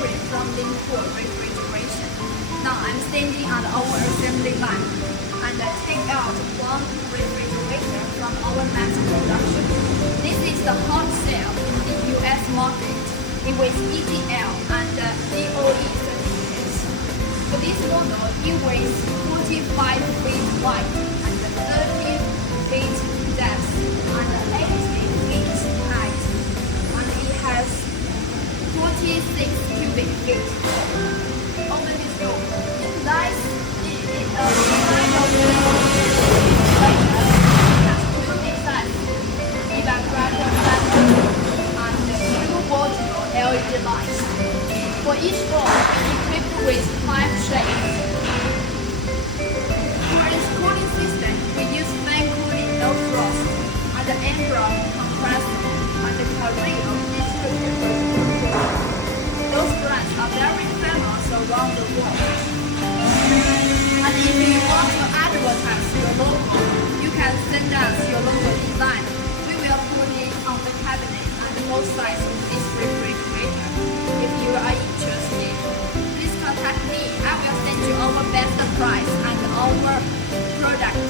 direct from Liverpool refrigeration. Now I'm standing on our assembly line and take out one refrigerator from our mass production. This is the hot cell in the US market. It was ETL and DOE certificates. For this model, it weighs 45 feet wide and 30 feet depth and 80 feet height, and it has 46 cubic feet. Open this door. It lies in a line of refrigerator has two exits, evaporator fan, and two vertical LED lights. For each door, equipped with 5 shades. For its cooling system, we use fan cooling, no frost, and the ambient compressor and the carrier distributor. Those brands are very famous around the world. And if you want to advertise your logo, you can send us your logo design. We will put it on the cabinet and both sides of this refrigerator. If you are interested, please contact me. I will send you our best price and our product